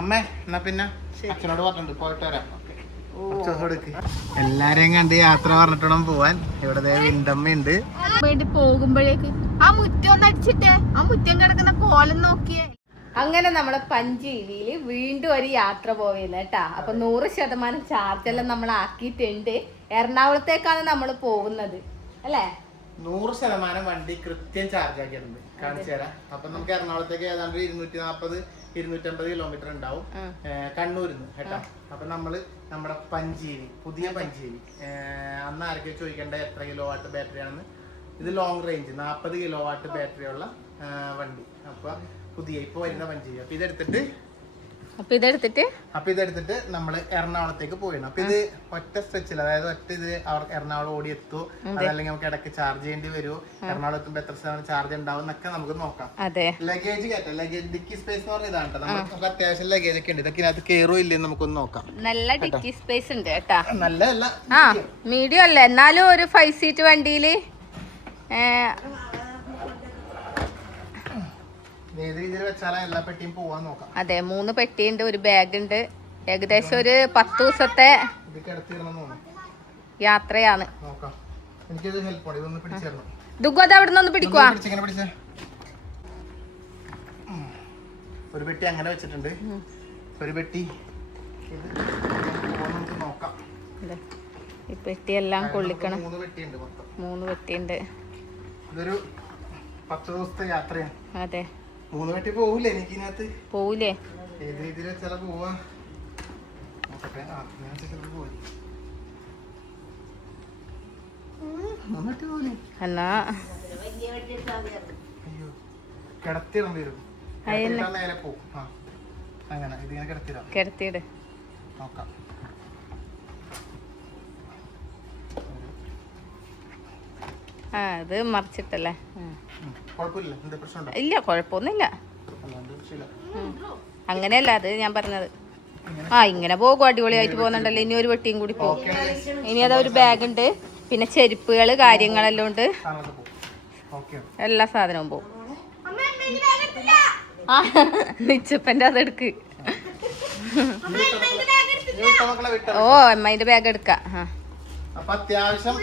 അമ്മേ എന്നാ പിന്നെ അച്ഛനോട് പറഞ്ഞിട്ടുണ്ട് പോയിട്ട് വരാം. എല്ലാരെയും കണ്ട് യാത്ര പറഞ്ഞിട്ടോണം പോവാൻ. ഇവിടെ വിന്തമ്മയുണ്ട്. പോകുമ്പോഴേക്ക് ആ മുറ്റം ഒന്ന് അടിച്ചിട്ടേ, ആ മുറ്റം കിടക്കുന്ന കോലം നോക്കിയേ. അങ്ങനെ നമ്മളെ പഞ്ചീവിയില് വീണ്ടും ഒരു യാത്ര പോവുന്നത് കേട്ടാ. അപ്പൊ 100% ചാർജ് എല്ലാം നമ്മൾ ആക്കിയിട്ടുണ്ട്. എറണാകുളത്തേക്കാണ് നമ്മൾ പോകുന്നത് അല്ലേ? 100% വണ്ടി കൃത്യം ചാർജ് ആക്കിയിട്ടുണ്ട്. കാണിച്ചു തരാം. അപ്പൊ നമുക്ക് എറണാകുളത്തേക്ക് ഏതാണ്ട് 240-250 കിലോമീറ്റർ ഉണ്ടാവും കണ്ണൂരിന്ന് കേട്ടോ. അപ്പൊ നമ്മള് നമ്മുടെ പഞ്ചീവി, പുതിയ പഞ്ചീവി, അന്ന് ആർക്കും ചോദിക്കേണ്ട എത്ര കിലോ വാട്ട് ബാറ്ററി ആണെന്ന്. ഇത് long range 40 kilo watt battery ഉള്ള വണ്ടി. അപ്പൊ പുതിയ ഇപ്പൊ വരുന്ന പഞ്ചീവി. അപ്പൊ ഇതെടുത്തിട്ട് നമ്മള് എറണാകുളത്തേക്ക് പോയിരുന്നു. അപ്പൊ ഇത് ഒറ്റ സ്ട്രെച്ചിൽ, അതായത് ഇത് എറണാകുളം ഓടി എത്തുമോ, അതല്ലെങ്കിൽ നമുക്ക് ഇടയ്ക്ക് ചാർജ് ചെയ്യേണ്ടി വരുമോ, എറണാകുളം എത്തുമ്പോ എത്ര സമയം ചാർജ് ഉണ്ടാവും എന്നൊക്കെ നമുക്ക് നോക്കാം. ലഗേജ് കയറ്റാം. ലഗേജ് ഡിക്കി സ്പേസ് എന്ന് പറഞ്ഞ ഇതാണ്. നമുക്ക് അത്യാവശ്യം ലഗേജ് ഒക്കെ ഉണ്ട്. ഇതൊക്കെ ഇതിനകത്ത് കയറോ ഇല്ലെന്ന് നമുക്കൊന്ന് നോക്കാം. നല്ല ഡിക്കി സ്പേസ് ഉണ്ട് കേട്ടാ. നല്ലതല്ല, മീഡിയം അല്ല, എന്നാലും ഒരു 5 സീറ്റ് വണ്ടിയില് അതെ 3 പെട്ടിയുണ്ട്, ഒരു ബാഗ് ഉണ്ട്. ഏകദേശം ഒരു 10 ദിവസത്തെ യാത്രയാണ്. ദുഃഖം അവിടെ നിന്ന് പിടിക്കുവാ. ഒരു പെട്ടി അങ്ങനെ വെച്ചിട്ടുണ്ട്. ഒരു പെട്ടി നോക്കാം. ഈ പെട്ടിയെല്ലാം കൊള്ളിക്കണം. 3 പെട്ടിയുണ്ട്. ഇതൊരു 10 ദിവസത്തെ യാത്രയാണ്. അതെ, 3 പെട്ടി പോവൂലേ? എനിക്ക് ഇതിനകത്ത് പോവൂലേ? ഏത് രീതിയിൽ വെച്ചാൽ പോവാ. എന്നാ കിടത്തിയിടേണ്ടി വരും. നേരെ പോവും. അങ്ങനെ ഇതിങ്ങനെ കിടത്തിയിട്. നോക്കാം. ഇത് മറിച്ചിട്ടല്ലേ? ഇല്ല, കുഴപ്പമൊന്നുമില്ല. അങ്ങനെയല്ല അത് ഞാൻ പറഞ്ഞത്. ഇങ്ങനെ പോകും, അടിപൊളിയായിട്ട് പോകുന്നുണ്ടല്ലോ. ഇനി ഒരു വെട്ടിയും കൂടി പോകും. ഇനി അതാ ഒരു ബാഗ് ഉണ്ട്, പിന്നെ ചെരുപ്പുകള് കാര്യങ്ങളെല്ലാം ഉണ്ട്. എല്ലാ സാധനവും പോകും. നിച്ചപ്പന്റെ അതെടുക്ക്. ഓ, അമ്മേന്റെ ബാഗ് എടുക്കാം. അത്യാവശ്യം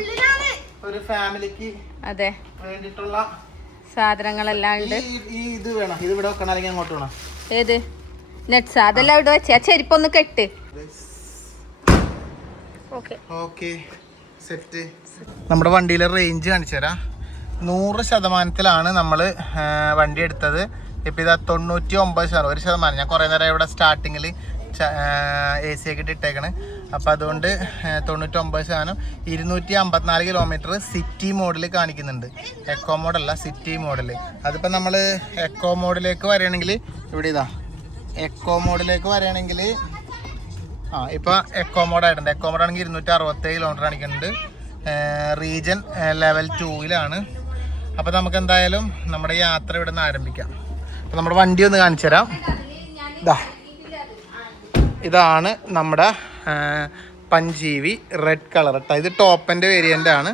ഒരു ഫാമിലിക്ക് അതെ വേണ്ടിട്ടുള്ള സാധനങ്ങളെല്ലാം ഉണ്ട്. ഇത് വേണം, ഇത് ഇവിടെ വെക്കണം, അല്ലെങ്കിൽ അങ്ങോട്ട് വേണം. ഏത് നെറ്റ്സ്? അതെല്ലാം ഇവിടെ വെച്ചാ ചെരുപ്പൊന്ന് കെട്ട്. സെറ്റ്. നമ്മുടെ വണ്ടിയിലെ റേഞ്ച് കാണിച്ചു തരാം. 100% നമ്മൾ വണ്ടി എടുത്തത്. ഇപ്പം ഇതാ 99%, 1%. ഞാൻ കുറേ നേരം ഇവിടെ സ്റ്റാർട്ടിങ്ങിൽ AC ഒക്കെ ഇട്ടേക്കണ്. അപ്പം അതുകൊണ്ട് 99%. 254 കിലോമീറ്റർ സിറ്റി മോഡിൽ കാണിക്കുന്നുണ്ട്. എക്കോ മോഡല്ല, സിറ്റി മോഡൽ. അതിപ്പോൾ നമ്മൾ എക്കോ മോഡിലേക്ക് വരികയാണെങ്കിൽ ഇവിടെ ഇതാ എക്കോ മോഡിലേക്ക് വരികയാണെങ്കിൽ ഇപ്പോൾ എക്കോ മോഡായിട്ടുണ്ട്. എക്കോ മോഡാണെങ്കിൽ 267 കിലോമീറ്റർ കാണിക്കുന്നുണ്ട്. റീജൻ ലെവൽ 2-ലാണ്. അപ്പോൾ നമുക്ക് എന്തായാലും നമ്മുടെ യാത്ര ഇവിടെ നിന്ന് ആരംഭിക്കാം. അപ്പോൾ നമ്മുടെ വണ്ടി ഒന്ന് കാണിച്ചു തരാം. ഇതാണ് നമ്മുടെ പഞ്ചീവി റെഡ് കളർ കേട്ടോ. ഇത് ടോപ്പിൻ്റെ വേരിയൻ്റ് ആണ്.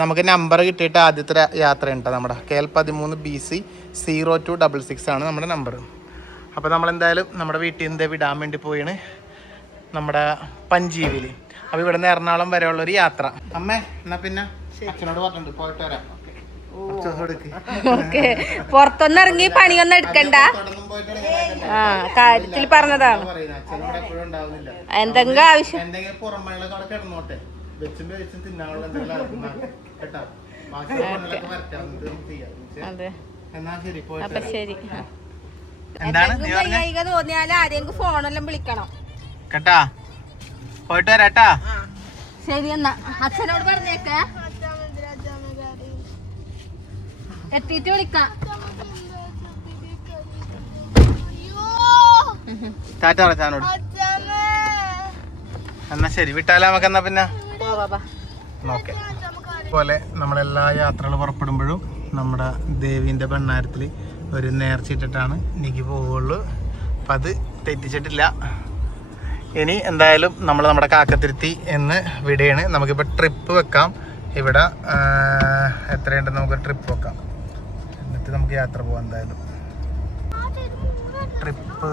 നമുക്ക് നമ്പർ കിട്ടിയിട്ട് ആദ്യത്തെ യാത്രയുണ്ട്. നമ്മുടെ KL13 BC 0266 ആണ് നമ്മുടെ നമ്പർ. അപ്പോൾ നമ്മളെന്തായാലും നമ്മുടെ വീട്ടിൽ നിന്ന് വിടാൻ വേണ്ടി പോയാണ് നമ്മുടെ പഞ്ചീവിയിൽ. അപ്പോൾ ഇവിടെ നിന്ന് എറണാകുളം വരെ ഉള്ളൊരു യാത്ര. അമ്മേ എന്നാ പിന്നെ അച്ഛനോട് പറഞ്ഞിട്ടുണ്ട് പോയിട്ട് വരാം. പുറത്തൊന്നും ഇറങ്ങി പണിയൊന്നും എടുക്കണ്ട. കാര്യത്തിൽ പറഞ്ഞതാണ്. എന്തെങ്കിലും ആവശ്യം അതെ. അപ്പൊ ശരി. തോന്നിയാലും ആരെങ്കിലും ഫോണെല്ലാം വിളിക്കണം കേട്ടാ. പോയിട്ട് വരാട്ടാ. ശരി എന്നാ അച്ഛനോട് പറഞ്ഞേക്ക. എത്തിയിട്ട് വിളിക്കാം. ടാറ്റ ചാനോട്. എന്നാ ശരി, വിട്ടാലേ നമുക്ക്. എന്നാ പിന്നെ ഓക്കെ. പോലെ നമ്മളെല്ലാ യാത്രകൾ പുറപ്പെടുമ്പോഴും നമ്മുടെ ദേവീൻ്റെ ഭണ്ണാരത്തിൽ ഒരു നേർച്ചയിട്ടിട്ടാണ് എനിക്ക് പോവുള്ളൂ. അപ്പം അത് തെറ്റിച്ചിട്ടില്ല. ഇനി എന്തായാലും നമ്മൾ നമ്മുടെ കാക്കത്തിരുത്തി എന്ന് വിടുകയാണ്. നമുക്കിപ്പോൾ ട്രിപ്പ് വെക്കാം. ഇവിടെ എത്രയുണ്ടെന്ന് നമുക്ക് ട്രിപ്പ് വെക്കാം. എന്നിട്ട് നമുക്ക് യാത്ര പോകാം. എന്തായാലും ട്രിപ്പ്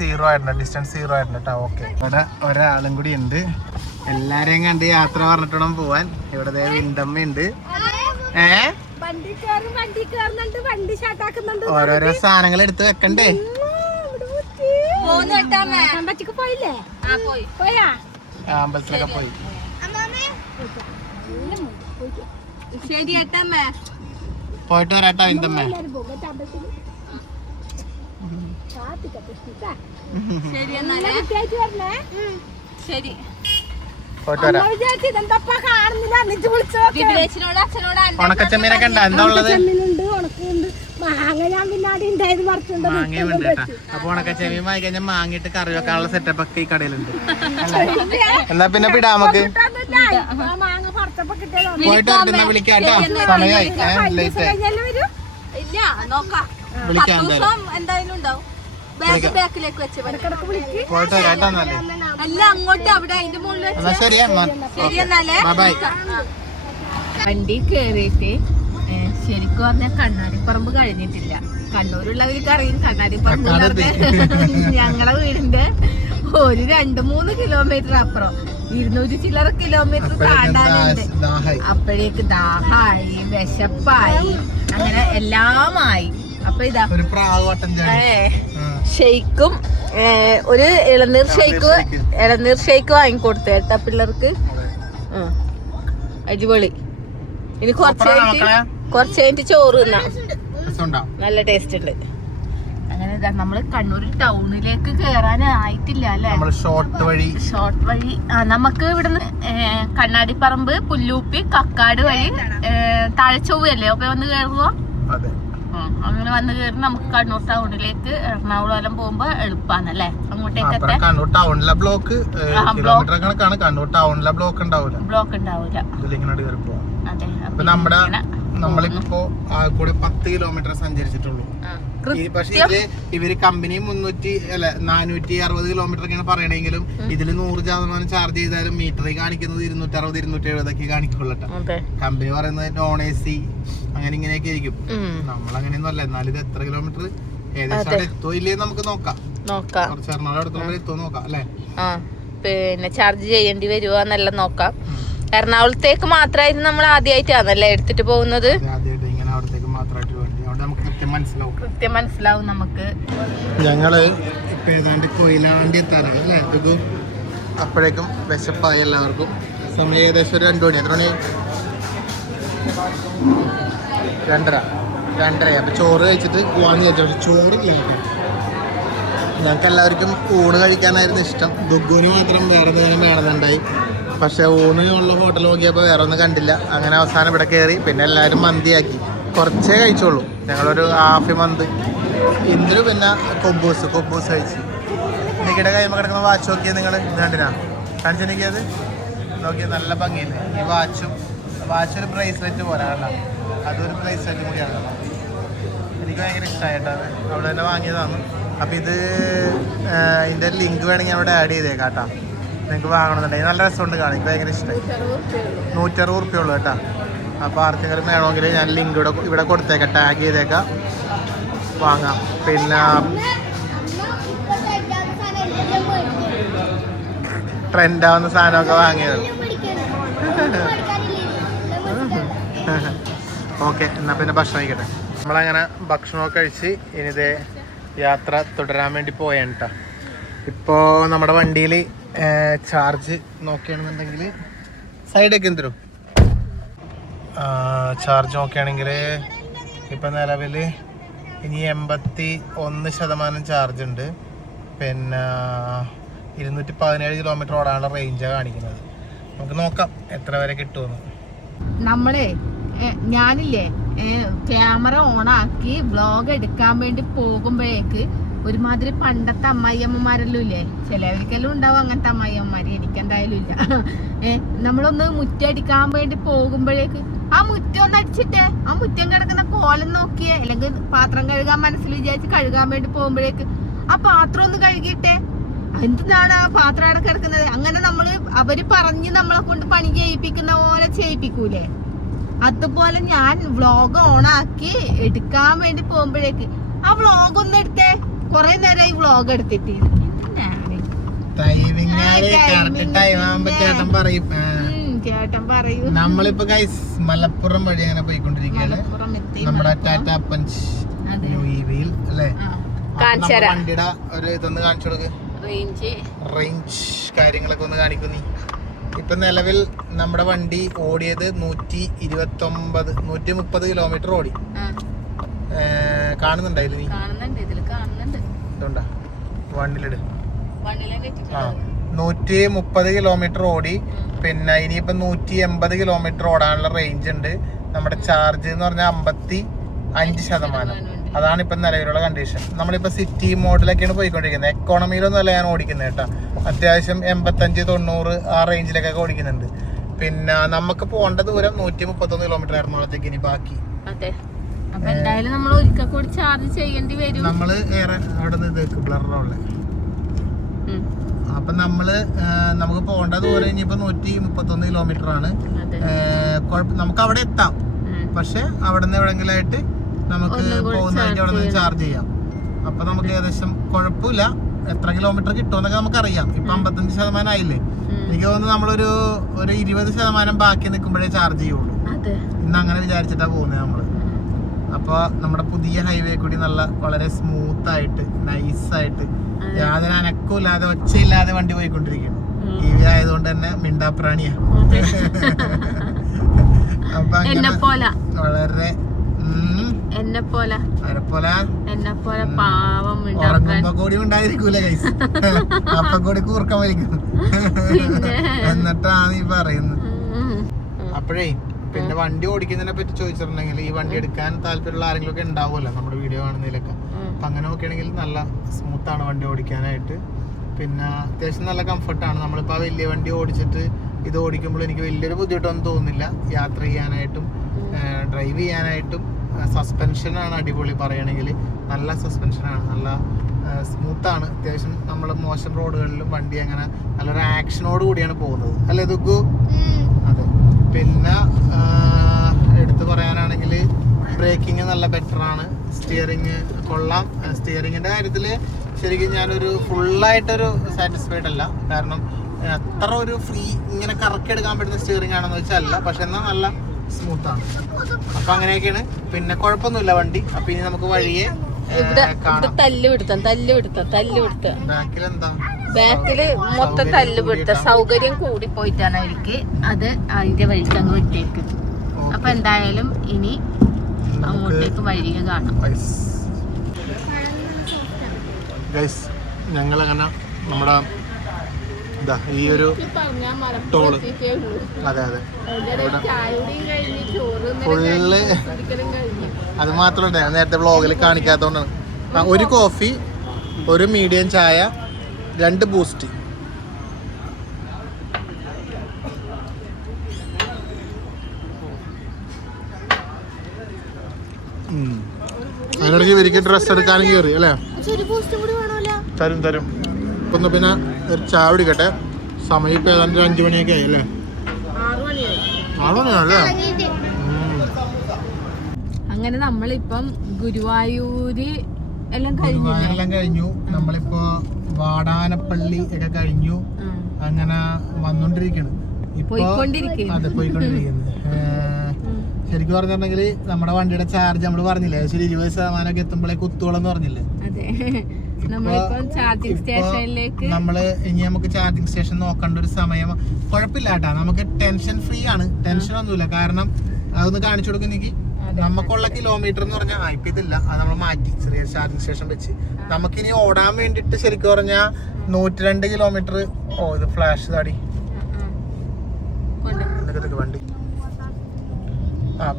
0 ആയിരുന്നു, ഡിസ്റ്റൻസ് 0 ആയിരുന്നു കേട്ടോ. ഓക്കെ, ഇവിടെ ഒരാളും കൂടി ഉണ്ട്. എല്ലാരെയും കണ്ട് യാത്ര പറഞ്ഞിട്ടോണം പോവാൻ. ഇവിടെ വിന്തമ്മ ഉണ്ട്. ഓരോരോ സാധനങ്ങൾ എടുത്ത് വെക്കണ്ടേ? അമ്പലത്തിലൊക്കെ പോയി. പോയിട്ട് വരാട്ടോ വിന്തമ്മ. ശരി, ഉണക്കച്ചമ്മീനൊക്കെ ഉണ്ടോ? എന്താ ഉള്ളത്? മാങ്ങയുണ്ട് കേട്ടാ. അപ്പൊ ഉണക്കച്ചമ്മീൻ വാങ്ങി കഴിഞ്ഞാൽ മാങ്ങിയിട്ട് കറി വെക്കാനുള്ള സെറ്റപ്പ് ഒക്കെ ഈ കടയിലുണ്ട്. എന്നാ പിന്നെ പിടാ നമുക്ക് പോയിട്ട് വരട്ടെ. വിളിക്കാട്ടോ, സമയമായി. ലേറ്റ് ആയി. വിളിക്കാം എന്തായാലും ഉണ്ടാവും. പോയിട്ട് വരാട്ടോ. എന്നാലേ അല്ല, അങ്ങോട്ട് അവിടെ അതിന്റെ മുകളിൽ എന്നാ ശരിയാ. ബൈ. വണ്ടി കേറിയിട്ട് ശരിക്കും പറഞ്ഞാൽ കണ്ണാടിപ്പറമ്പ് കഴിഞ്ഞിട്ടില്ല. കണ്ണൂരുള്ളവർക്ക് അറിയും കണ്ണാടിപ്പറമ്പ്. ഞങ്ങളെ വീടിന്റെ ഒരു 2-3 കിലോമീറ്റർ അപ്പുറം 200 ചില്ലറ കിലോമീറ്റർ താണ്ടാനുണ്ട്. അപ്പോഴേക്ക് ദാഹായി, വിശപ്പായി, അങ്ങനെ എല്ലാമായി. അപ്പൊ ഇതാ ഷെയ്ക്കും ഒരു ഇളനീർ ഷെയ്ക്ക് വാങ്ങിക്കൊടുത്തു കേട്ടാ പിള്ളേർക്ക്. അടിപൊളി. ഇനി കുറച്ച് കഴിഞ്ഞിട്ട് ചോറ് തിന്നാ. നല്ല ടേസ്റ്റ് ഉണ്ട്. അങ്ങനെ നമ്മള് കണ്ണൂർ ടൗണിലേക്ക് കേറാനായിട്ടില്ല അല്ലെ? ഷോർട്ട് വഴി. നമുക്ക് ഇവിടുന്ന് കണ്ണാടിപ്പറമ്പ്, പുല്ലൂപ്പി, കക്കാട് വഴി താഴെച്ചൊവ്വല്ലേ അപ്പൊ വന്ന് കയറുക. അങ്ങനെ വന്ന് കയറി നമുക്ക് കണ്ണൂർ ടൗണിലേക്ക് എറണാകുളം പോകുമ്പോ എളുപ്പാന്നല്ലേ? അങ്ങോട്ടേക്കൊക്കെ കണ്ണൂർ ടൗണിലെ ബ്ലോക്ക് കണ്ണൂർ ടൗണിലെ ബ്ലോക്ക് ഉണ്ടാവില്ല. അതെ. നമ്മളിപ്പോ കൂടെ 10 കിലോമീറ്റർ സഞ്ചരിച്ചിട്ടുള്ളൂ. പക്ഷെ ഇവര് കമ്പനി 460 കിലോമീറ്റർ ഒക്കെയാണ് പറയണെങ്കിലും ഇതിൽ 100% ചാർജ് ചെയ്താലും മീറ്ററിൽ കാണിക്കുന്നത് 260-270 ഒക്കെ കാണിക്കുള്ളൂ. കമ്പനി പറയുന്നത് നോൺ AC അങ്ങനെ ഇങ്ങനെയൊക്കെ ആയിരിക്കും. നമ്മളങ്ങനെയൊന്നും അല്ല. എന്നാലും ഇത് എത്ര കിലോമീറ്റർ ഏകദേശം എത്തോ ഇല്ലേ നമുക്ക് നോക്കാം. കുറച്ച് എറണാകുളം അടുത്തോളം എത്തോ നോക്കാം അല്ലെ? പിന്നെ ചാർജ് ചെയ്യേണ്ടി വരുമോ എന്നെല്ലാം നോക്കാം. എറണാകുളത്തേക്ക് മാത്രമായിട്ട് നമ്മൾ ആദ്യമായിട്ടാണല്ലേ എടുത്തിട്ട് പോകുന്നത്. കൃത്യം മനസ്സിലാവും നമുക്ക്. ഞങ്ങള് ഇപ്പൊ ഏതാണ്ട് കൊയിലാണ്ടി എത്താനായി അല്ലേ? അപ്പോഴേക്കും വിശപ്പായി എല്ലാവർക്കും. സമയം ഏകദേശം ഒരു 2 മണി. എത്ര മണി? 2:30. അപ്പൊ ചോറ് കഴിച്ചിട്ട് പോവാന്ന് വിചാരിച്ചു. പക്ഷെ ചോറില്ല. ഞങ്ങൾക്ക് എല്ലാവർക്കും ഊണ് കഴിക്കാനായിരുന്നു ഇഷ്ടം. ദുഗ്ഗുവിന് മാത്രം വേറെ എന്തെങ്കിലും വേണമെന്നുണ്ടായി. പക്ഷെ ഊണിനുള്ള ഹോട്ടൽ നോക്കിയപ്പോൾ വേറെ ഒന്നും കണ്ടില്ല. അങ്ങനെ അവസാനം ഇവിടെ കയറി. പിന്നെ എല്ലാവരും മന്തിയാക്കി. കുറച്ചേ കഴിച്ചോളൂ. ഞങ്ങളൊരു ഹാഫ് മന്ത്. ഇന്നൊരു പിന്നെ കൊബ്ബൂസ് കഴിച്ചു. നിങ്ങളുടെ കൈമ കിടക്കുന്ന വാച്ച് നോക്കിയാൽ നിങ്ങൾ കണ്ടിനാ? കാണിച്ചെനിക്കത് നോക്കിയാൽ നല്ല ഭംഗിയില്ലേ ഈ വാച്ചൊരു ബ്രേസ്ലെറ്റ് പോലെ കണ്ട. അതൊരു ബ്രേസ്ലെറ്റ് കൂടിയാണ്. എനിക്ക് ഭയങ്കര ഇഷ്ടമായിട്ടോ. അത് അവിടെ തന്നെ വാങ്ങിയതാണ്. അപ്പം ഇതിൻ്റെ ലിങ്ക് വേണമെങ്കിൽ അവിടെ ആഡ് ചെയ്തേക്കാം കേട്ടോ. നിങ്ങൾക്ക് വാങ്ങണമെന്നുണ്ടെങ്കിൽ നല്ല രസമുണ്ട് കാണാൻ. എനിക്ക് ഭയങ്കര ഇഷ്ടമായി. 160 റുപ്യ ഉള്ളൂ കേട്ടോ. അപ്പോൾ ആർക്കെങ്കിലും വേണമെങ്കിൽ ഞാൻ ലിങ്ക് ഇവിടെ കൊടുത്തേക്കാം, ടാഗ് ചെയ്തേക്കാം, വാങ്ങാം. പിന്നെ ട്രെൻഡാവുന്ന സാധനമൊക്കെ വാങ്ങിയത്. ഓക്കെ, എന്നാൽ പിന്നെ ഭക്ഷണം കഴിക്കട്ടെ. നമ്മളങ്ങനെ ഭക്ഷണമൊക്കെ കഴിച്ച് ഇനിതേ യാത്ര തുടരാൻ വേണ്ടി പോയാണ് കേട്ടോ. ഇപ്പോൾ നമ്മുടെ വണ്ടിയിൽ ചാർജ് നോക്കുകയാണെന്നുണ്ടെങ്കിൽ സൈഡൊക്കെ എന്തിനും ചാർജ് നോക്കുകയാണെങ്കിൽ ഇപ്പം നിലവിൽ ഇനി 81% ചാർജ് ഉണ്ട്. പിന്നെ 217 കിലോമീറ്റർ ഓടാനുള്ള റേഞ്ചാണ് കാണിക്കുന്നത്. നമുക്ക് നോക്കാം എത്ര വരെ കിട്ടുമെന്ന്. ഞാനില്ലേ ക്യാമറ ഓണാക്കി വ്ളോഗ് എടുക്കാൻ വേണ്ടി പോകുമ്പോഴേക്ക് ഒരുമാതിരി പണ്ടത്തെ അമ്മായിയമ്മമാരെല്ലാം ഇല്ലേ, ചിലവർക്കെല്ലാം ഉണ്ടാവും അങ്ങനത്തെ അമ്മായിയമ്മമാര്, എനിക്കെന്തായാലും ഇല്ല. നമ്മളൊന്ന് മുറ്റടിക്കാൻ വേണ്ടി പോകുമ്പോഴേക്ക് ആ മുറ്റം ഒന്ന് അടിച്ചിട്ടേ, ആ മുറ്റം കിടക്കുന്ന കോലം നോക്കിയേ, അല്ലെങ്കിൽ പാത്രം കഴുകാൻ മനസ്സിൽ വിചാരിച്ച് കഴുകാൻ വേണ്ടി പോകുമ്പോഴേക്ക് ആ പാത്രം ഒന്ന് കഴുകിയിട്ടെ, എന്തിനാണ് ആ പാത്രം അവിടെ കിടക്കുന്നത്. അങ്ങനെ അവര് പറഞ്ഞ് നമ്മളെ കൊണ്ട് പണി ചെയ്യിപ്പിക്കുന്ന പോലെ ചെയ്യിപ്പിക്കൂലേ, അതുപോലെ ഞാൻ വ്ളോഗ് ഓണാക്കി എടുക്കാൻ വേണ്ടി പോകുമ്പോഴേക്ക് ആ വ്ളോഗ് ഒന്ന് എടുത്തേ, കൊറേ നേരമായി വ്ളോഗ് എടുത്തിട്ട്. ചേട്ടൻ പറയൂ. നമ്മളിപ്പോ ഗൈസ് മലപ്പുറം വഴി അങ്ങനെ പോയിക്കൊണ്ടിരിക്കുകയാണ്. നമ്മുടെ ടാറ്റ പഞ്ച് ന്യൂ ഇവിയിൽ അല്ലേ? വണ്ടിയുടെ ഒരു ഇതൊന്ന് കാണിച്ചു കൊടുക്ക്. റേഞ്ച് കാര്യങ്ങളൊക്കെ ഒന്ന് കാണിക്കുന്നീ. ഇപ്പൊ നിലവിൽ നമ്മുടെ വണ്ടി ഓടിയത് 130 കിലോമീറ്റർ ഓടി. കാണുന്നുണ്ടായില്ല നീ? ഇതുണ്ടാ വണ്ടിലിട്. 130 കിലോമീറ്റർ ഓടി. പിന്നെ ഇനിയിപ്പോ 180 കിലോമീറ്റർ ഓടാനുള്ള റേഞ്ച് ഉണ്ട്. നമ്മുടെ ചാർജ് എന്ന് പറഞ്ഞാൽ 55%. അതാണ് ഇപ്പൊ നിലവിലുള്ള കണ്ടീഷൻ. നമ്മളിപ്പോ സിറ്റി മോഡിലൊക്കെയാണ് പോയിക്കൊണ്ടിരിക്കുന്നത്. എക്കോണമിയിലൊന്നും അല്ല ഞാൻ ഓടിക്കുന്നത് കേട്ടോ. അത്യാവശ്യം 85-90 ആ റേഞ്ചിലൊക്കെ ഓടിക്കുന്നുണ്ട്. പിന്നെ നമുക്ക് പോകേണ്ട ദൂരം 131 കിലോമീറ്റർ എറണാകുളത്തേക്ക് ഇനി ബാക്കി. നമ്മള് ഏറെ അവിടെ നിന്ന് ബ്ലറുള്ള അപ്പൊ നമുക്ക് പോകേണ്ട ദൂരം ഇനിയിപ്പോ 131 കിലോമീറ്റർ ആണ്. നമുക്ക് അവിടെ എത്താം. പക്ഷെ അവിടെ നിന്ന് എവിടെങ്കിലും ആയിട്ട് നമുക്ക് പോകുന്നതിന്റെ അവിടെ നിന്ന് ചാർജ് ചെയ്യാം. അപ്പൊ നമുക്ക് ഏകദേശം കുഴപ്പമില്ല. എത്ര കിലോമീറ്റർ കിട്ടുമെന്നൊക്കെ നമുക്കറിയാം. ഇപ്പൊ 55% ആയില്ലേ. എനിക്ക് തോന്നുന്നു നമ്മളൊരു 20% ബാക്കി നിൽക്കുമ്പോഴേ ചാർജ് ചെയ്യുള്ളൂ. ഇന്ന് അങ്ങനെ വിചാരിച്ചിട്ടാ പോകുന്നത് നമ്മള്. അപ്പൊ നമ്മുടെ പുതിയ ഹൈവേ കൂടി വളരെ സ്മൂത്ത് ആയിട്ട് നൈസായിട്ട് യാതൊരു അനക്കമില്ലാതെ ഒച്ചയില്ലാതെ വണ്ടി പോയിക്കൊണ്ടിരിക്കുന്നു. ഇവി ആയതുകൊണ്ട് തന്നെ മിണ്ടാപ്രാണിയാ. അപ്പൊ വളരെ ഉറങ്ങുമ്പോ കൂടി ഉണ്ടായിരിക്കൂല ഗൈസ്. അപ്പൊ കൂടി കൂർക്കം വലിക്കും. എന്നിട്ടാണ് ഈ പറയുന്നത്. അപ്പോഴേ പിന്നെ വണ്ടി ഓടിക്കുന്നതിനെ പറ്റി ചോദിച്ചിട്ടുണ്ടെങ്കിൽ ഈ വണ്ടി എടുക്കാൻ താല്പര്യമുള്ള ആരെങ്കിലും ഒക്കെ ഉണ്ടാവുമല്ലോ നമ്മുടെ വീഡിയോ കാണുന്നതിലൊക്കെ. അപ്പൊ അങ്ങനെ നോക്കുകയാണെങ്കിൽ നല്ല സ്മൂത്താണ് വണ്ടി ഓടിക്കാനായിട്ട്. പിന്നെ അത്യാവശ്യം നല്ല കംഫർട്ടാണ്. നമ്മളിപ്പോൾ ആ വലിയ വണ്ടി ഓടിച്ചിട്ട് ഇത് ഓടിക്കുമ്പോൾ എനിക്ക് വലിയൊരു ബുദ്ധിമുട്ടൊന്നും തോന്നുന്നില്ല. യാത്ര ചെയ്യാനായിട്ടും ഡ്രൈവ് ചെയ്യാനായിട്ടും. സസ്പെൻഷനാണ് അടിപൊളി. പറയുകയാണെങ്കിൽ നല്ല സസ്പെൻഷനാണ്. നല്ല സ്മൂത്താണ്. അത്യാവശ്യം നമ്മൾ മോശം റോഡുകളിലും വണ്ടി അങ്ങനെ നല്ലൊരു ആക്ഷനോട് കൂടിയാണ് പോകുന്നത് അല്ലേ ദുഗു? അതെ. പിന്നെ എടുത്തു പറയാനാണെങ്കിൽ ബ്രേക്കിങ് നല്ല ബെറ്ററാണ്. സ്റ്റിയറിങ് കൊള്ളാം. സ്റ്റിയറിങ്ങിൻ്റെ കാര്യത്തിൽ ശരിക്കും ഞാനൊരു ഫുള്ളായിട്ടൊരു സാറ്റിസ്ഫൈഡ് അല്ല. കാരണം അത്ര ഒരു ഫ്രീ ഇങ്ങനെ കറക്കിയെടുക്കാൻ പറ്റുന്ന സ്റ്റിയറിംഗ് ആണെന്ന് വെച്ചാൽ അല്ല. പക്ഷെ എന്നാൽ നല്ല സ്മൂത്താണ്. അപ്പൊ അങ്ങനെയൊക്കെയാണ്. പിന്നെ കുഴപ്പമൊന്നുമില്ല വണ്ടി. അപ്പൊ ഇനി നമുക്ക് വഴിയെ ബാക്കില് മൊത്തം തല്ലുപിടുത്ത സൗകര്യം കൂടി പോയിട്ടാണ് അവർക്ക് അത് അതിന്റെ വഴിക്ക് അങ്ങ് വിട്ടേക്ക്. അപ്പൊ എന്തായാലും ഇനി അങ്ങോട്ടേക്ക് വഴിയെ കാണാം. ഞങ്ങളങ്ങനെ നമ്മുടെ ഈ ഒരു ടോള് അതെ ഫുള്ള് അത് മാത്രമല്ല നേരത്തെ വ്ളോഗിൽ കാണിക്കാത്തതുകൊണ്ടാണ്. ഒരു കോഫി, ഒരു മീഡിയം ചായ, 2 ബൂസ്റ്റ്. അതിനിടയ്ക്ക് ഇവർക്ക് ഡ്രസ്സ് എടുക്കാനും കയറി അല്ലേ? തരും. ഇപ്പൊ പിന്നെ ഒരു ചായ കുടിക്കട്ടെ. സമയം ഇപ്പൊ ഏതാണ്ട് 5 മണിയൊക്കെ ആയി അല്ലേ? 6 മണിയാണല്ലേ? അങ്ങനെ നമ്മളിപ്പം ഗുരുവായൂര് എല്ലാം കഴിഞ്ഞു. നമ്മളിപ്പോ വാടാനപ്പള്ളി ഒക്കെ കഴിഞ്ഞു. അങ്ങനെ വന്നോണ്ടിരിക്കണ്. പോയിക്കൊണ്ടിരിക്കുന്നു. ശരിക്കും പറഞ്ഞിട്ടുണ്ടെങ്കിൽ നമ്മുടെ വണ്ടിയുടെ ചാർജ് നമ്മൾ പറഞ്ഞില്ലേ, ശരി 20% എത്തുമ്പോഴേ കുത്തുകളെന്ന് പറഞ്ഞില്ലേ? നമ്മള് ഇനി നമുക്ക് ചാർജിങ് സ്റ്റേഷൻ നോക്കേണ്ട ഒരു സമയം കുഴപ്പമില്ല കേട്ടാ. നമുക്ക് ടെൻഷൻ ഫ്രീ ആണ്. ടെൻഷൻ ഒന്നുമില്ല. കാരണം അതൊന്ന് കാണിച്ചു കൊടുക്കുന്നെങ്കിൽ നമുക്കുള്ള കിലോമീറ്റർ എന്ന് പറഞ്ഞാൽ ഇപ്പൊ ഇതില്ല, അത് നമ്മൾ മാറ്റി ചെറിയ ചാർജിങ് സ്റ്റേഷൻ വെച്ച്. നമുക്കിനി ഓടാൻ വേണ്ടിട്ട് ശരിക്കും പറഞ്ഞാൽ 102 കിലോമീറ്റർ. ഓ ഇത് ഫ്ലാഷ് താടി വണ്ടി.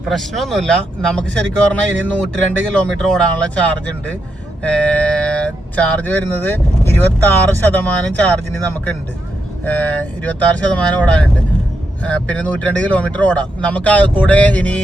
പ്രശ്നമൊന്നുമില്ല. നമുക്ക് ശരിക്കും പറഞ്ഞാൽ ഇനി 102 കിലോമീറ്റർ ഓടാനുള്ള ചാർജ് ഉണ്ട്. ചാർജ് വരുന്നത് 26% ചാർജിന് നമുക്കുണ്ട്. 26% ഓടാനുണ്ട്. പിന്നെ 102 കിലോമീറ്റർ ഓടാം. നമുക്ക് ആ കൂടെ ഇനി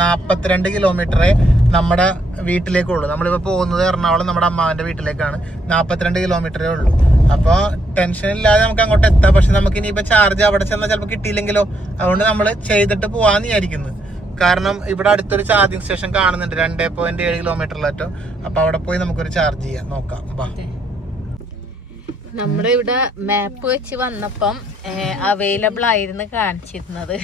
42 കിലോമീറ്ററേ നമ്മുടെ വീട്ടിലേക്കുള്ളൂ. നമ്മളിപ്പോൾ പോകുന്നത് എറണാകുളം നമ്മുടെ അമ്മാവൻ്റെ വീട്ടിലേക്കാണ്. 42 കിലോമീറ്ററേ ഉള്ളൂ. അപ്പോൾ ടെൻഷൻ ഇല്ലാതെ നമുക്ക് അങ്ങോട്ട് എത്താം. പക്ഷെ നമുക്ക് ഇനിയിപ്പോൾ ചാർജ് അവിടെ ചെന്നാൽ ചിലപ്പോൾ കിട്ടിയില്ലെങ്കിലോ. അതുകൊണ്ട് നമ്മൾ ചെയ്തിട്ട് പോകാമെന്ന് വിചാരിക്കുന്നത്. കാരണം ഇവിടെ അടുത്തൊരു ചാർജിങ് സ്റ്റേഷൻ കാണുന്നുണ്ട് 2.7 കിലോമീറ്ററിലറ്റോ. അപ്പൊ അവിടെ പോയി നമുക്കൊരു ചാർജ് ചെയ്യാം, നോക്കാം. നമ്മുടെ ഇവിടെ മാപ്പ് വെച്ച് വന്നപ്പം അവൈലബിൾ ആയിരുന്നു കാണിച്ചിരുന്നത്.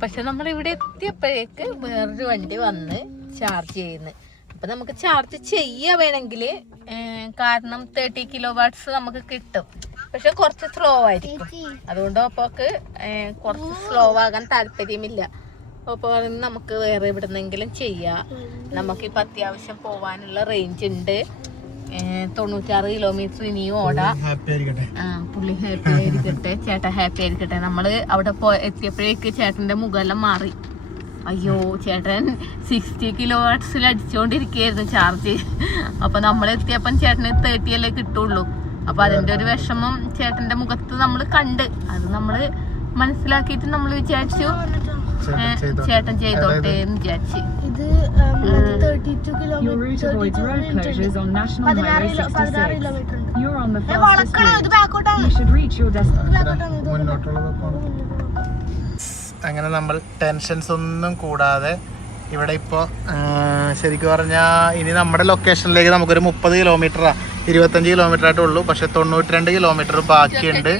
പക്ഷെ നമ്മൾ ഇവിടെ എത്തിയപ്പോഴേക്ക് വേറൊരു വണ്ടി വന്ന് ചാർജ് ചെയ്യുന്നു. അപ്പൊ നമുക്ക് ചാർജ് ചെയ്യാ വേണമെങ്കിൽ, കാരണം 30 kW നമുക്ക് കിട്ടും. പക്ഷെ കുറച്ച് സ്ലോ ആയിരിക്കും. അതുകൊണ്ട് ഒപ്പോക്ക് കുറച്ച് സ്ലോ ആകാൻ താല്പര്യമില്ല. അപ്പോൾ നമുക്ക് വേറെ എവിടെന്നെങ്കിലും ചെയ്യാം. നമുക്കിപ്പോൾ അത്യാവശ്യം പോവാനുള്ള റേഞ്ച് ഉണ്ട്. 96 കിലോമീറ്റർ ഇനിയും ഓടാം. പുള്ളി ഹാപ്പി ആയിരിക്കട്ടെ, ചേട്ടൻ ഹാപ്പി ആയിരിക്കട്ടെ. നമ്മള് അവിടെ എത്തിയപ്പോഴേക്ക് ചേട്ടന്റെ മുഖമെല്ലാം മാറി. അയ്യോ, ചേട്ടൻ 60 kW അടിച്ചുകൊണ്ടിരിക്കുകയായിരുന്നു ചാർജ്. അപ്പൊ നമ്മൾ എത്തിയപ്പം ചേട്ടന് 30 അല്ലേ കിട്ടുള്ളൂ. അപ്പൊ അതിന്റെ ഒരു വിഷമം ചേട്ടന്റെ മുഖത്ത് നമ്മൾ കണ്ട്. അത് നമ്മള് മനസ്സിലാക്കിയിട്ട് നമ്മൾ വിചാരിച്ചു ചേട്ടൻ ചെയ്തോട്ടെ എന്ന് വിചാരിച്ചു. ഇത് 32 കിലോമീറ്റർ അങ്ങനെ നമ്മൾ ടെൻഷൻസ് ഒന്നും കൂടാതെ ഇവിടെ ഇപ്പോൾ ശരിക്കും പറഞ്ഞാൽ ഇനി നമ്മുടെ ലൊക്കേഷനിലേക്ക് നമുക്കൊരു 30 കിലോമീറ്ററാ 25 കിലോമീറ്റർ ആയിട്ടുള്ളൂ. പക്ഷെ 92 കിലോമീറ്റർ ബാക്കിയുണ്ട്.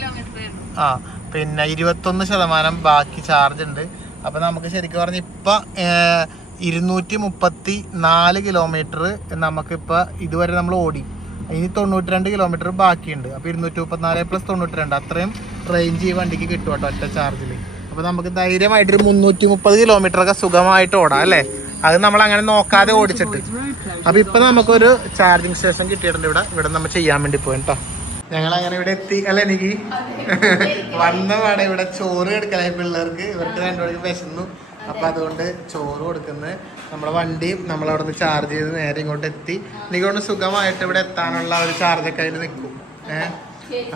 പിന്നെ 21% ബാക്കി ചാർജ് ഉണ്ട്. അപ്പം നമുക്ക് ശരിക്കും പറഞ്ഞാൽ ഇപ്പം 234 കിലോമീറ്റർ നമുക്കിപ്പോൾ ഇതുവരെ നമ്മൾ ഓടി. ഇനി 92 കിലോമീറ്റർ ബാക്കിയുണ്ട്. അപ്പോൾ 234 + 92 അത്രയും റേഞ്ച് ഈ വണ്ടിക്ക് കിട്ടും കേട്ടോ ഒറ്റ ചാർജിൽ. അപ്പോൾ നമുക്ക് ധൈര്യമായിട്ടൊരു 330 കിലോമീറ്ററൊക്കെ സുഖമായിട്ട് ഓടാം അല്ലേ. അത് നമ്മൾ അങ്ങനെ നോക്കാതെ ഓടിച്ചിട്ട്. അപ്പോൾ ഇപ്പം നമുക്കൊരു ചാർജിങ് സ്റ്റേഷൻ കിട്ടിയിട്ടുണ്ട് ഇവിടെ നമ്മൾ ചെയ്യാൻ വേണ്ടി പോയി കേട്ടോ. ഞങ്ങൾ അങ്ങനെ ഇവിടെ എത്തി അല്ലേ. എനിക്ക് വന്ന പാടെ ഇവിടെ ചോറ് എടുക്കലായി പിള്ളേർക്ക്. ഇവർക്ക് 2 മണിക്ക് വിശന്നു. അപ്പം അതുകൊണ്ട് ചോറ് കൊടുക്കുന്നത്. നമ്മളെ വണ്ടി നമ്മളവിടെ നിന്ന് ചാർജ് ചെയ്ത് നേരെ ഇങ്ങോട്ട് എത്തി. എനിക്കൊണ്ട് സുഖമായിട്ട് ഇവിടെ എത്താനുള്ള ഒരു ചാർജൊക്കെ അതിൽ നിൽക്കും.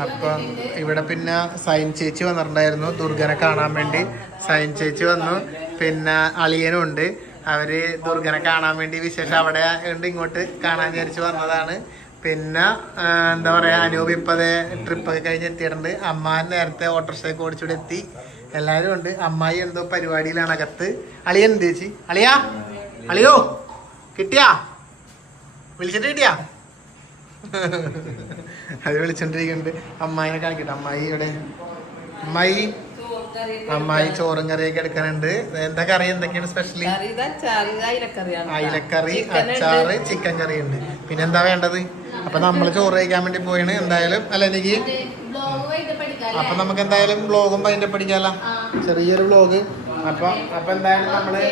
അപ്പം ഇവിടെ പിന്നെ സൈൻ ചേച്ചി വന്നിട്ടുണ്ടായിരുന്നു ദുർഗനെ കാണാൻ വേണ്ടി. സൈൻ ചേച്ചി വന്നു, പിന്നെ അളിയനും ഉണ്ട്. അവര് ദുർഗനെ കാണാൻ വേണ്ടി വിശേഷം അവിടെ ഉണ്ട്, ഇങ്ങോട്ട് കാണാൻ വിചാരിച്ച് വന്നതാണ്. പിന്നെ എന്താ പറയാ, അനൂപ് ഇപ്പത് ട്രിപ്പൊക്കെ കഴിഞ്ഞ് എത്തിയിട്ടുണ്ട്. അമ്മാൻ നേരത്തെ ഓട്ടോറിക്ഷയൊക്കെ ഓടിച്ചൂടെ എത്തി. എല്ലാവരും ഉണ്ട്. അമ്മായി എന്തോ പരിപാടിയിലാണ് അകത്ത്. അളിയൻ എന്ത് ചേച്ചി? അളിയോ കിട്ടിയാ? വിളിച്ചിട്ട് കിട്ടിയാ? അത് വിളിച്ചോണ്ടിരിക്കുന്നുണ്ട്. അമ്മായിനെ കാണിക്കട്ടെ. അമ്മായി ഇവിടെ. അമ്മായി ചോറും കറിയൊക്കെ എടുക്കാനുണ്ട്. എന്താ കറി? എന്തൊക്കെയാണ് സ്പെഷ്യലി? അയിലക്കറി, അച്ചാറ്, ചിക്കൻ കറി ഉണ്ട്. പിന്നെ എന്താ വേണ്ടത്? അപ്പൊ നമ്മള് ചോറ് കഴിക്കാൻ വേണ്ടി പോയാണ് എന്തായാലും അല്ല എനിക്ക്. അപ്പൊ നമുക്ക് എന്തായാലും വ്ളോഗും അതിന്റെ പഠിക്കാലോ, ചെറിയൊരു വ്ളോഗ്. അപ്പൊ എന്തായാലും നമ്മള്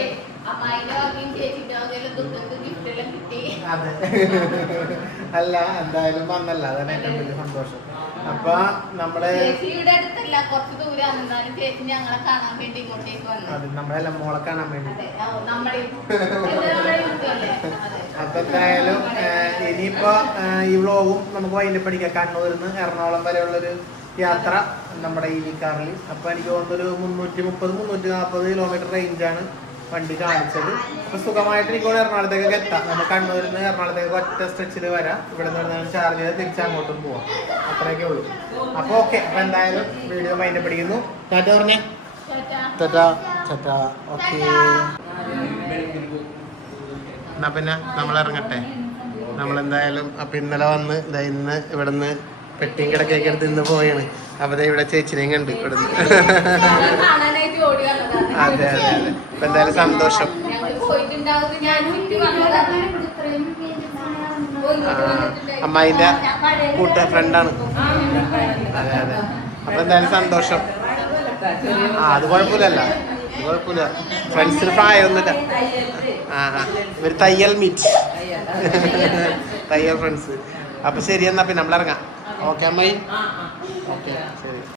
അതെ അല്ല എന്തായാലും വന്നല്ല, അതാണ് ഏറ്റവും വലിയ സന്തോഷം. അപ്പൊ നമ്മള് അതെ നമ്മളെല്ലാം മോളെ കാണാൻ വേണ്ടി. അപ്പൊ എന്തായാലും ഇനിയിപ്പോ ഈ വ്ളോഗും നമുക്ക് വൈകിട്ട് പഠിക്കാം. കണ്ണൂരിൽ നിന്ന് എറണാകുളം വരെയുള്ളൊരു യാത്ര നമ്മുടെ ഈ കാറിൽ. അപ്പൊ എനിക്ക് തോന്നുന്നൊരു 330-340 കിലോമീറ്റർ റേഞ്ചാണ് വണ്ടി കാണിച്ചത്. അപ്പൊ സുഖമായിട്ട് എനിക്ക് എറണാകുളത്തേക്കൊക്കെ എത്താം. നമ്മൾ കണ്ണൂരിൽ നിന്ന് എറണാകുളത്തേക്ക് ഒറ്റ സ്ട്രെച്ചിൽ വരാം. ഇവിടെ നിന്ന് ചാർജ് ചെയ്ത് തിരിച്ച് അങ്ങോട്ടും പോവാം. അത്രയൊക്കെ ഉള്ളൂ. അപ്പൊ ഓക്കെ. അപ്പൊ എന്തായാലും വീഡിയോ മൈൻഡ് പിടിക്കുന്നു. ടാറ്റ പറഞ്ഞേ. ടാറ്റ. ഓക്കെ. എന്നാ പിന്നെ നമ്മൾ ഇറങ്ങട്ടെ. നമ്മളെന്തായാലും അപ്പൊ ഇന്നലെ വന്ന് ഇന്ന് ഇവിടുന്ന് പെട്ടിയും കിടക്കൊക്കെ എടുത്ത് ഇന്ന് പോയാണ്. അപ്പൊ ഇവിടെ ചേച്ചിനെയും കണ്ട് ഇവിടുന്ന്. അതെ. അപ്പൊ എന്തായാലും സന്തോഷം. അമ്മായിന്റെ ഫ്രണ്ടാണ്. അതെ. അപ്പൊ എന്തായാലും സന്തോഷം. അത് കുഴപ്പമില്ല. ഫ്രണ്ട്സിന് പ്രായമൊന്നുമില്ല. ഇവര് തയ്യൽ മീറ്റ് തയ്യൽ ഫ്രണ്ട്സ്. അപ്പൊ ശരി, എന്നാ പിന്നെ നമ്മളിറങ്ങാം. ഓക്കെ അമ്മായി. ഓക്കെ ശരി.